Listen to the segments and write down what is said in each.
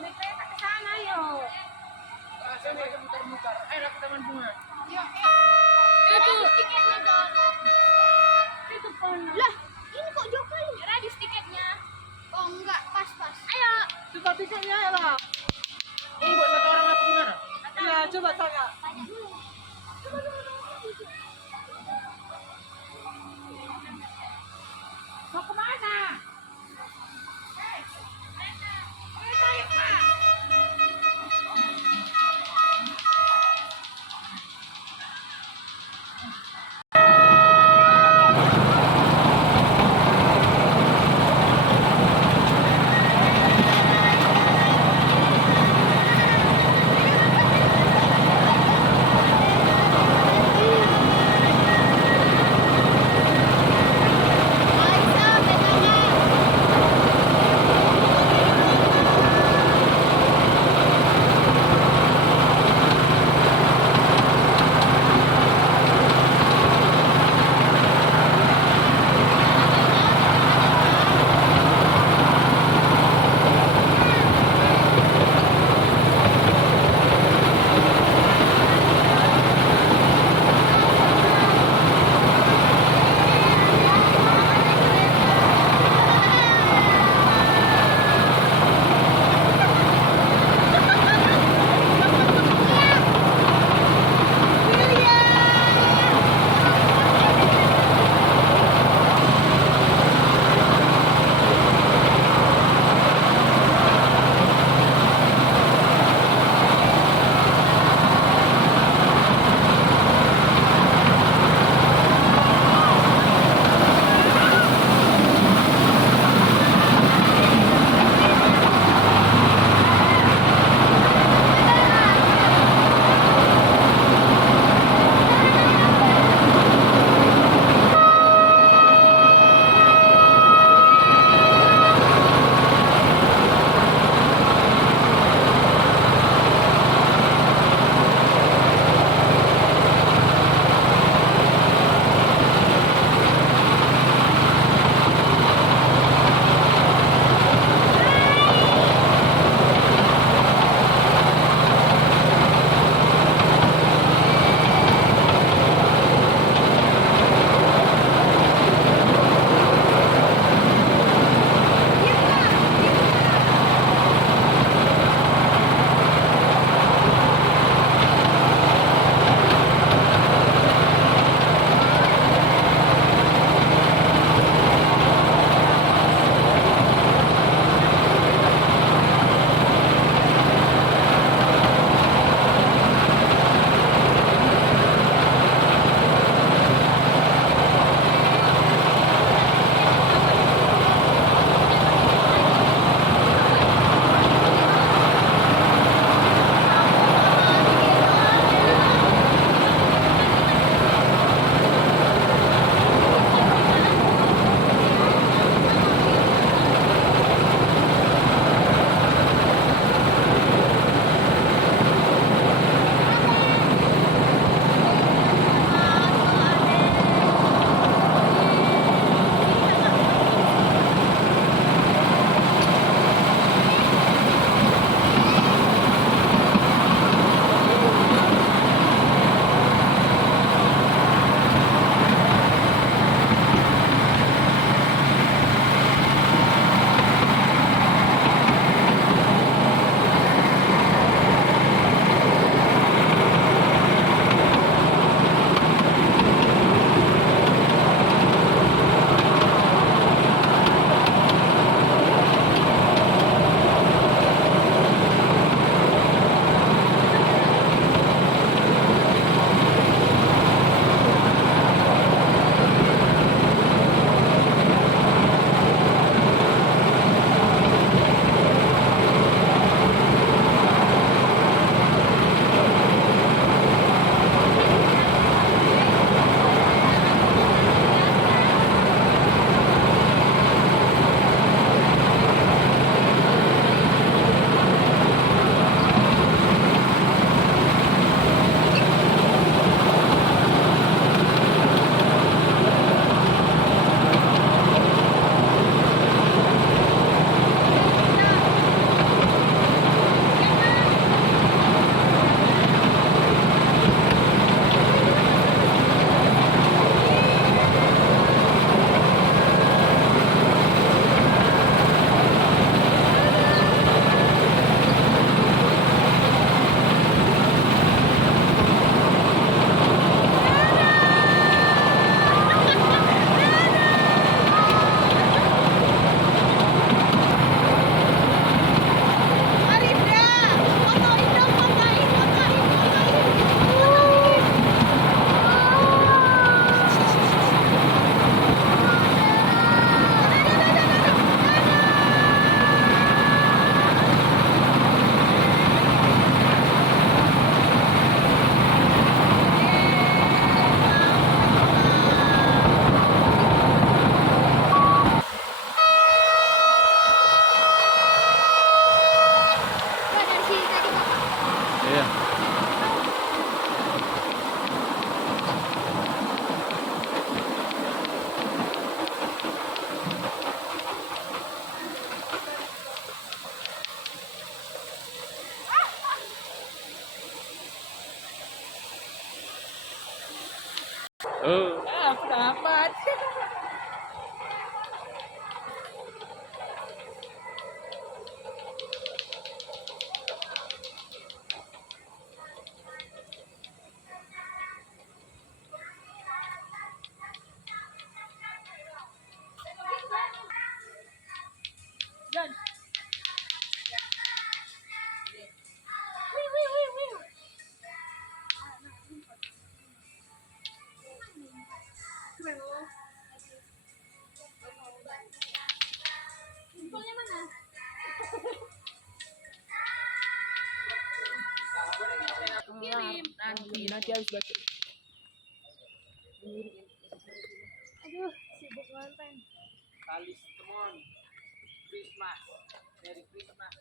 Naik kereta ke sana yuk. Saya mau muter-muter. Ayo ke Taman Bunga. Yuk. Itu Tiketnya dong. itu pun. Lah, ini kok Jokowi? Radis tiketnya. Oh enggak, pas. Ayo. Tukar tiketnya ya lah. Ini buat satu orang apa gimana? Ya, coba tanya. Tanya dulu. Mau kemana? Aisyah, pegangan. Oh. Aku dapat. Yan. Infonya mana? Kirim. Nanti habis baca. Aduh, sibuk ngonten. Kalis temon. Christmas. Merry Christmas.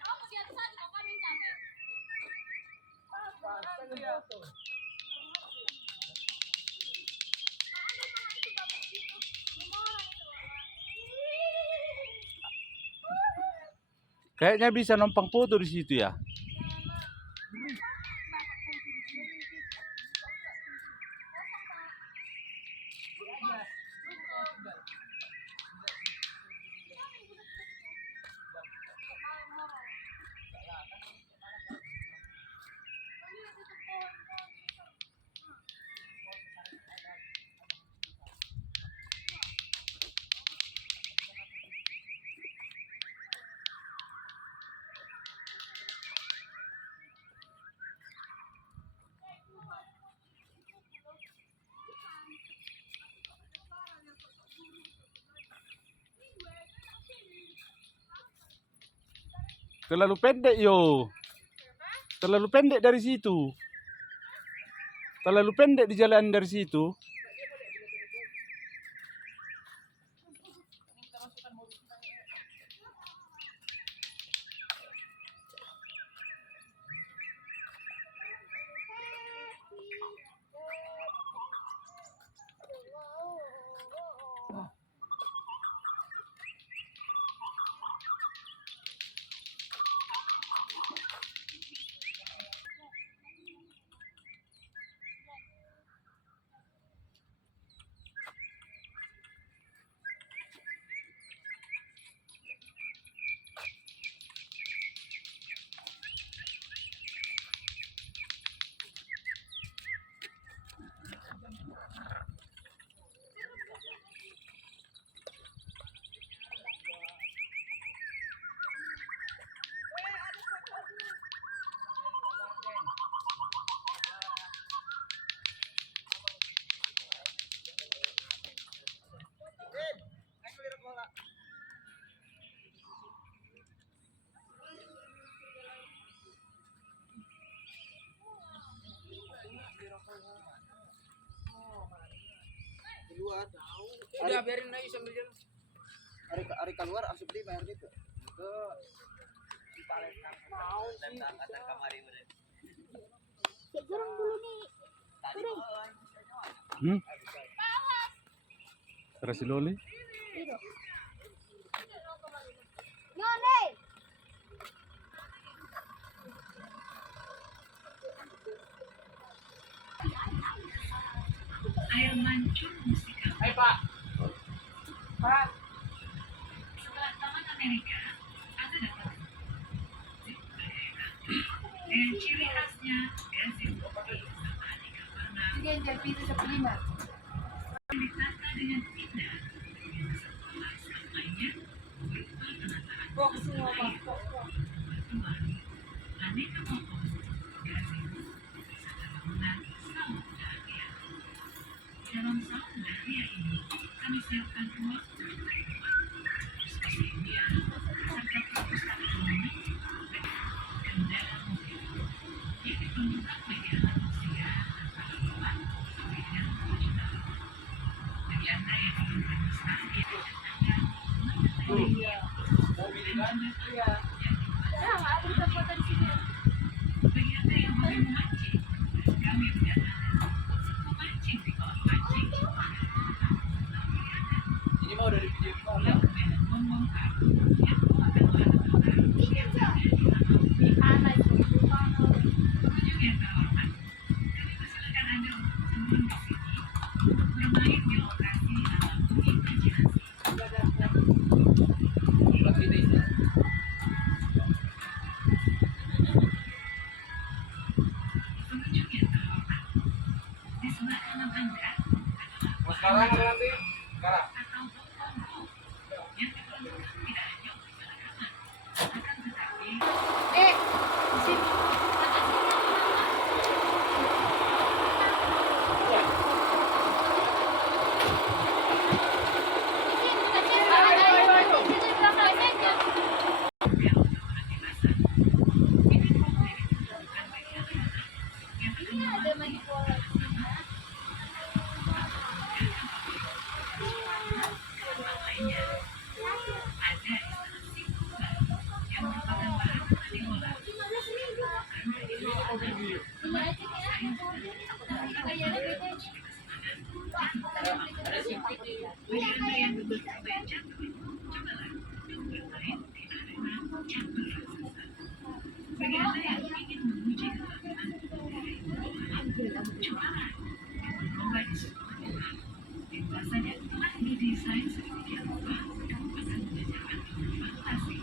Kamu di atas aja, kok kami capek. Kayaknya bisa numpang foto di situ ya. Terlalu pendek yo. Terlalu pendek dari situ. Terlalu pendek di jalan dari situ. jual. Udah biarin aja sambil jalan. Hari keluar harus beli bayar gitu. Ke mau sih. Cek goreng dulu nih. Terasi loli. Ngone. Air mancur musikal. Hai Pak. Pak. Setelah Taman Amerika, Anda dapat dengan ciri khasnya gazebo bersama aneka warna Dia jadi sepertinya. yang ditata dengan indah dengan sekolah sampainya berupa penataan Kok semua Pak? batu-batu, aneka pohon, gazebo, wisata bangunan, saung dahlia. Dalam saung dahlia ini, kami siapkan ruang diskusi ilmiah, serta perpustakaan unik, kendara mobil, yang diperlukan bagi anak usia antara 4 sampai dengan 7 tahun. Bagi Anda yang ingin bernostalgia dengan Anda, Ya, nggak ada tempat di sini. bagi Anda yang hobi memancing, kami mendatangkan memancing di kolam mancing. Ini mau dari video call. Lakukan membongkar yang merupakan wahana terbaru yang berada di Taman Mini. Anak itu. Pengunjung yang terhormat, kami persilakan Anda untuk turun di sini, bermain di lokasi alam imajinasi. Pengunjung yang terhormat, di sebelah kanan Anda adalah Sekarang apa nanti? Sekarang. atau toko yang diperuntukkan tidak hanya untuk anak-anak, akan tetapi Di sini. yang untuk orang dewasa. Ini ruang yang diperuntukkan bagi anak-anak yang akan Ada main bola. lainnya. Ada instalasi kuba yang merupakan bahan mandi bola. Karena ini bagi Anda yang duduk bermain catur, cobalah untuk bermain di arena catur raksasa. Bagi Anda yang ingin menguji kemampuan dari bola, cobalah dengan lomba di sebuah tempat. Lintasannya telah didesain sedemikian rupa akan menjajarkan fantasi.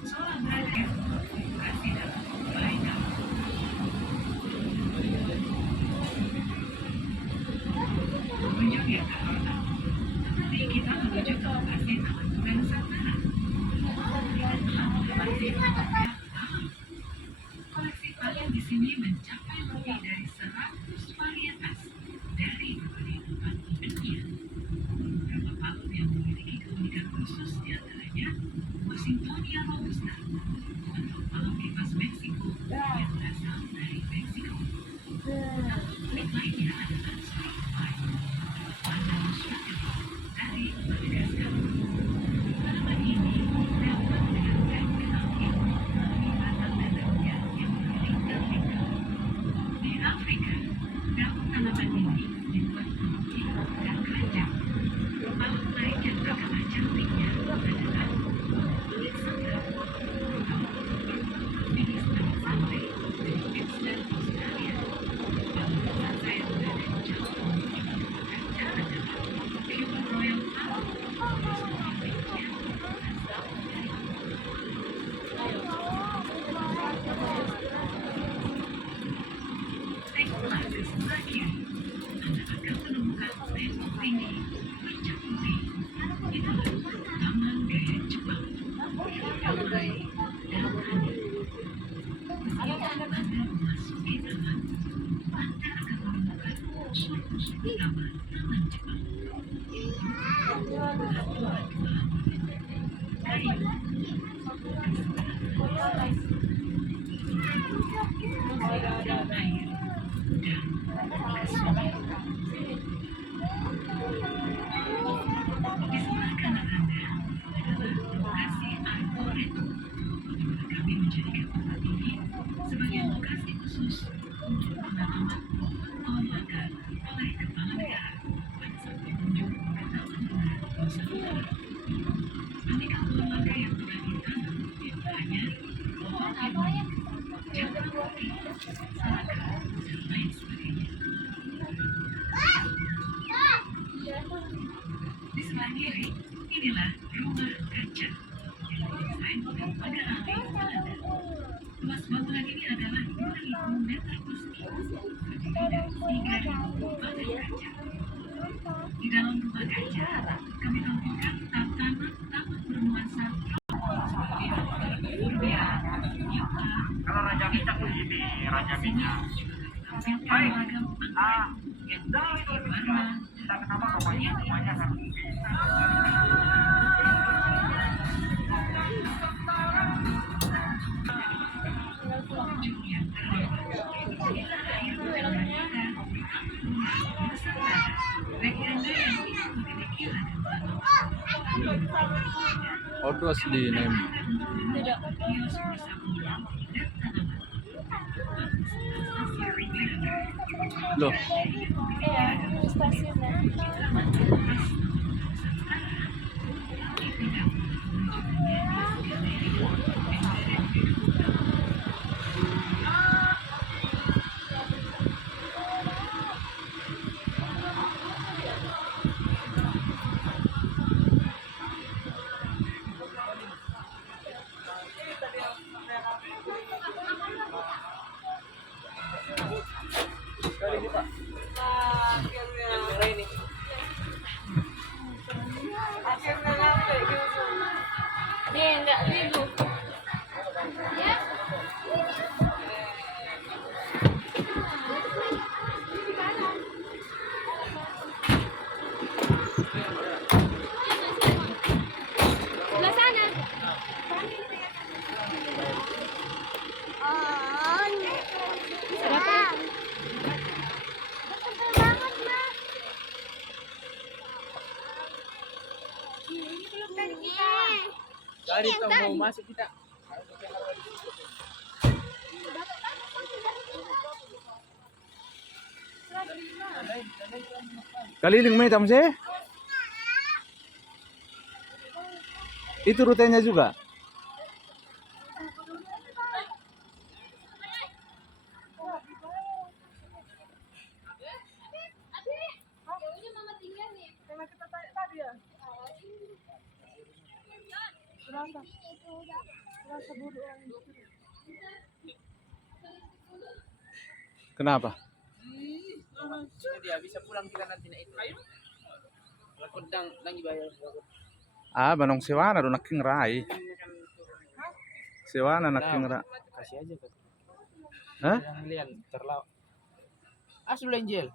Seolah berada di lokasi dalam baik pengunjung yang terhormat. Mari kita menuju ke lokasi Taman Bunga Nusantara. Kita telah melewati berbagai alam. Koleksi paling di sini mencapai lebih dari 100 varietas dari berbagai tempat di dunia. Beberapa palu yang memiliki keunikan khusus diantaranya Washingtonia robusta atau palu kipas Meksiko yang berasal dari Meksiko. Unik lainnya adalah Sweet Pine atau pandan strawberry dari Madagaskar. Tanaman ini dapat dengan teknologi melalui batang dan daunnya yang berlingkar-lingkar. Di Afrika, daun tanaman ini dibuat putih dan keranjang. Palu lain yang tak kalah cantiknya adalah kulit sanggar atau jenis daun santai dari Queensland, Australia. Palu raksasa yang berada di Jawa juga merupakan cara dapat Cuban Royal Palu yang sebagai bingkisan berasal dari setelah di sebelah kiri, Anda akan menemukan tembok tinggi bercampuri. Itulah Taman Gaya Jepang yang damai dan aneh. Ketika Anda memasuki taman, Anda akan menemukan suatu taman Jepang. Aturan kepala kayu, dan air, dan sungai. Di sebelah kanan Anda adalah lokasi Arboretum. Kami menjadikan tempat ini sebagai lokasi khusus untuk penanaman pohon langka oleh Kepala Negara pada saat berkunjung ke Taman Bunga Nusa Tenggara. Aneka pohon langka yang telah ditanam diantaranya pohon limau, jantan putih, salaka, dan lain sebagainya. Di sebelah kiri, inilah rumah kaca yang didesain oleh Magalali, Belanda. Luas bangunan ini adalah 2.000 meter persegi, terdiri dari 3.000 balai kaca. Di dalam rumah kaca, kami tampilkan tatanan taman bernuansa seperti Urbia, Yuka, Kalau Raja Minyak begini, Raja Minyak. tampilkan ragam anggrek yang memiliki warna Kita kenapa pokoknya semuanya harus pengunjung yang terhormat. Inilah akhir perjalanan kita di Taman Bunga Nusa Tenggara. Bagi Anda yang ingin memiliki ladang tanam, Odros di nem. kios bersama dan tanaman. Stasiun Wirangan. Loh, Iya, ini stasiunnya. Taman Bungkus Nusantara. Kita menunjukkannya di galeri Emberet Kehidupan. Sekali ini Pak. Yang merah ini. Dia enggak libu. Sebelah sana. Berapa? Tebal banget, Mas. Ini belum dari kita. Dari kita mau masuk kita. kaliling may tamse? Itu rutenya juga. Jauhnya mama tinggal nih. Kenapa? Dia bisa pulang kita nanti na itu. Lakod dang bayar. Ah, banong sewana do naking rai. Sewana naking ra. Kasih aja Kak. Hah? Yang lian terlalu. Asul Angel.